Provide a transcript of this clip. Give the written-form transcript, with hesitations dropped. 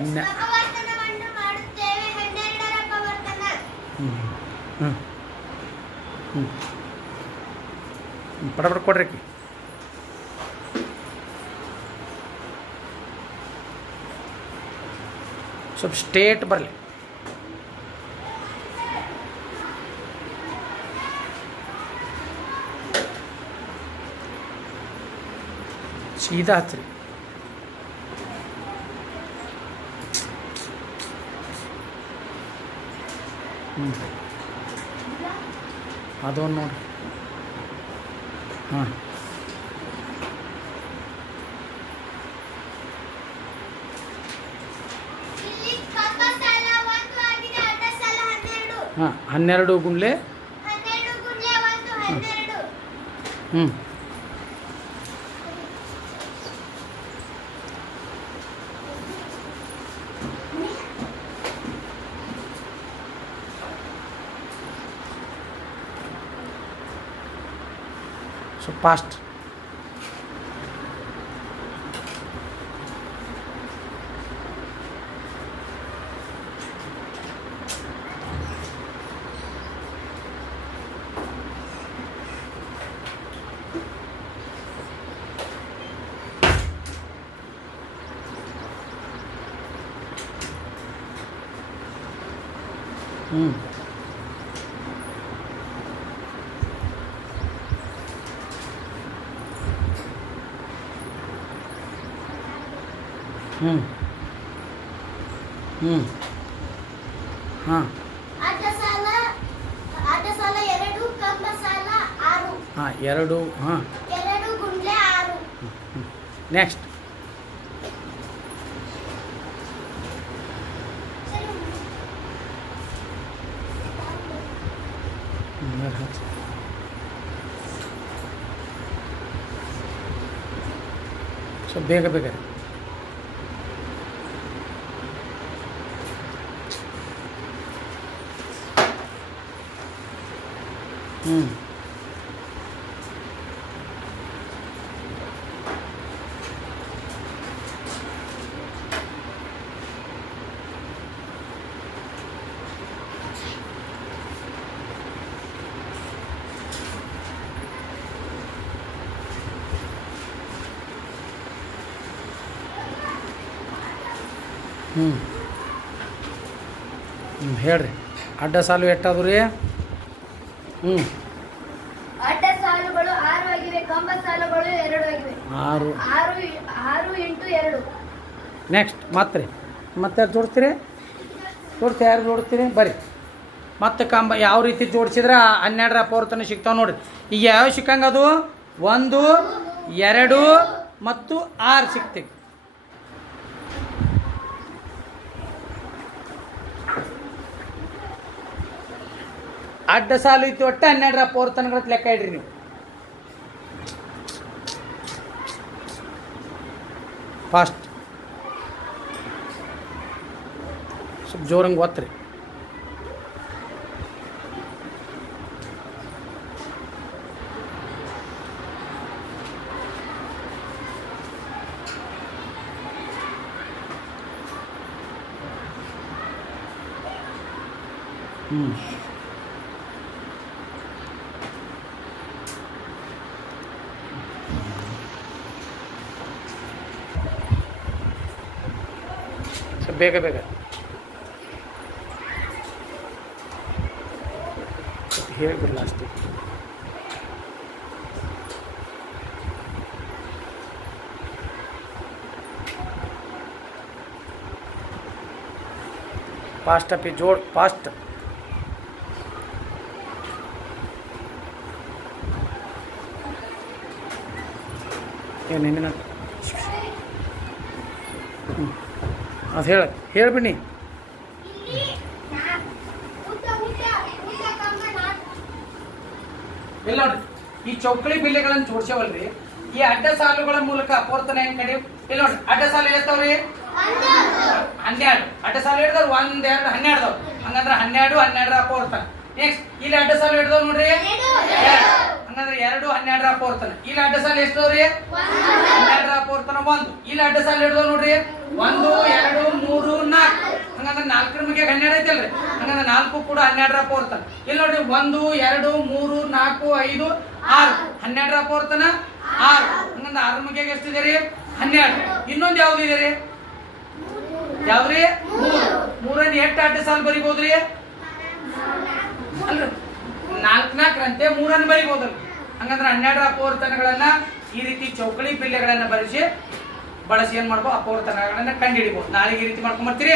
ಅಪವರ್ತನವನ್ನು ಮಾಡುತ್ತೇವೆ 12ರ ಅಪವರ್ತನ. ಪಡಪಡ ಕೊಡ್ರಿ. ಸ್ವಲ್ಪ ಸ್ಟೇಟ್ ಬರಲಿ. ಸೀದಾ ಹಚ್ಚ್ರಿ. ಅದೊಂದು ನೋಡ್ರಿ. ಹಾಂ ಇಲ್ಲಿ ಕಂಬ ಸಾಲ 1 ಆಗಿದೆ, ಅಡ್ಡ ಸಾಲ 12. ಹಾಂ 12 ಗುಂಡ್ಲೆ 12 ಗುಂಡ್ಲೆ 1 12. So fast. ಹಾಂ ಅಡ್ಡ ಸಾಲ 2, ಕಂಬ ಸಾಲ 6. ಹಾಂ 2. ಹಾಂ 2 ಗುಂಡ್ಲೆ 6. ನೆಕ್ಸ್ಟ್. ಸೊ ಬೇಗ ಬೇಗ. ಹೇಳ್ರಿ. ಅಡ್ಡ ಸಾಲು ಎಷ್ಟಾದ್ರು ರೀ? ಅಡ್ಡ ಸಾಲುಗಳು 6 ಆಗಿವೆ, ಕಂಬ ಸಾಲುಗಳು 2 ಆಗಿವೆ. 6 6 × 2. ನೆಕ್ಸ್ಟ್ ಮತ್ತೆ ರೀ. ಮತ್ತೆ ಯಾರು ಜೋಡಿಸ್ತೀರಿ? ಯಾರು ಜೋಡಿಸ್ತೀರಿ? ಬರ್ರಿ. ಮತ್ತೆ ಕಂಬ ಯಾವ ರೀತಿ ಜೋಡಿಸಿದ್ರೆ 12ರ ಅಪವರ್ತನ ಸಿಗ್ತಾವೆ ನೋಡಿರಿ. ಈಗ ಯಾವ ಸಿಕ್ಕಂಗೆ ಅದು 1 2 ಮತ್ತು 6 ಸಿಗ್ತೀವಿ. ಅಡ್ಡ ಸಾಲು ಇತ್ತು ಒಟ್ಟು 12ರ ಅಪವರ್ತನಗಳ ಲೆಕ್ಕ ಇಡ್ರಿ ನೀವು. ಫಾಸ್ಟ್ ಸ್ವಲ್ಪ ಜೋರಂಗೆ ಒತ್ತ್ರಿ. ಬೇಗ ಬೇಗ ಹೇಳಿಬಿಡಿ ಲಾಸ್ಟಿಗೆ. ಫಾಸ್ಟ್ ಅಪ್ಪಿ ಜೋಡ್ ಫಾಸ್ಟ್. ಏನೇನ ಅದು ಹೇಳ್ಬಿಡಿ. ಇಲ್ಲ ನೋಡ್ರಿ, ಈ ಚೌಕಳಿ ಬಿಲ್ಲೆಗಳನ್ನು ಜೋಡಿಸವಲ್ರಿ, ಈ ಅಡ್ಡ ಸಾಲುಗಳ ಮೂಲಕ ಅಪವರ್ತನ ಹೆಂಗ್ ಕಡಿಯೋ. ಇಲ್ಲ ನೋಡ್ರಿ, ಅಡ್ಡ ಸಾಲು ಎಷ್ಟಾವ್ರಿ? 12. ಅಡ್ಡ ಸಾಲು ಹಿಡಿದವ್ರು 1 2 12. ಹಂಗಂದ್ರೆ 12 12ರ ಅಪವರ್ತನ. ನೆಕ್ಸ್ಟ್ ಇಲ್ಲಿ ಅಡ್ಡ ಸಾಲು ಹಿಡಿದವ್ ನೋಡ್ರಿ 2. ಹಂಗಂದ್ರೆ 2 12ರ ಅಪವರ್ತನ. ಇಲ್ಲಿ ಅಡ್ಡ ಸಾಲು ಎಷ್ಟವ್ರಿ? 12ರ ಅಪವರ್ತನ. ಅಪವರ್ತನ 1 ಇಲ್ಲಿ ಅಡ್ಡ ಸಾಲು ಹಿಡಿದ ನೋಡ್ರಿ 1 2 3 4 ಹಂಗಂದ್ರೆ 4 ರ ಮಗೆ 12 ಐತಲ್ರಿ ಹಂಗಂದ್ರೆ 4 ಕೂಡ 12 ರ ಅಪವರ್ತನ ಇಲ್ಲಿ ನೋಡ್ರಿ 1 2 3 4 5 6 12 ರ ಅಪವರ್ತನ 6 ಹಂಗಂದ್ರೆ 6 ರ ಮಗೆ ಎಷ್ಟಿದೆ ರೀ 12 ಇನ್ನೊಂದು ಯಾವ್ದು ಇದೆ ರೀ ಯಾವ್ದ್ರಿ 3 ರ ಎಷ್ಟು ಅಡ್ಡ ಸಾಲು ಬರಿಬಹುದ್ರಿ ಅಲ್ರಿ 4 4ರಂತೆ 3 ಬರಿಬಹುದಲ್ರಿ ಹಂಗಂದ್ರೆ 12 ರ ಅಪವರ್ತನಗಳನ್ನ ಈ ರೀತಿ ಚೌಕಳಿ ಬಿಲ್ಲೆಗಳನ್ನ ಬಳಸಿ ಏನ್ ಮಾಡ್ಬೋದು ಅಪವರ್ತನಗಳನ್ನ ಕಂಡುಹಿಡಿಬಹುದು ನಾಳೆಗೆ ಈ ರೀತಿ ಮಾಡ್ಕೊಂಡ್ ಬರ್ತೀರಿ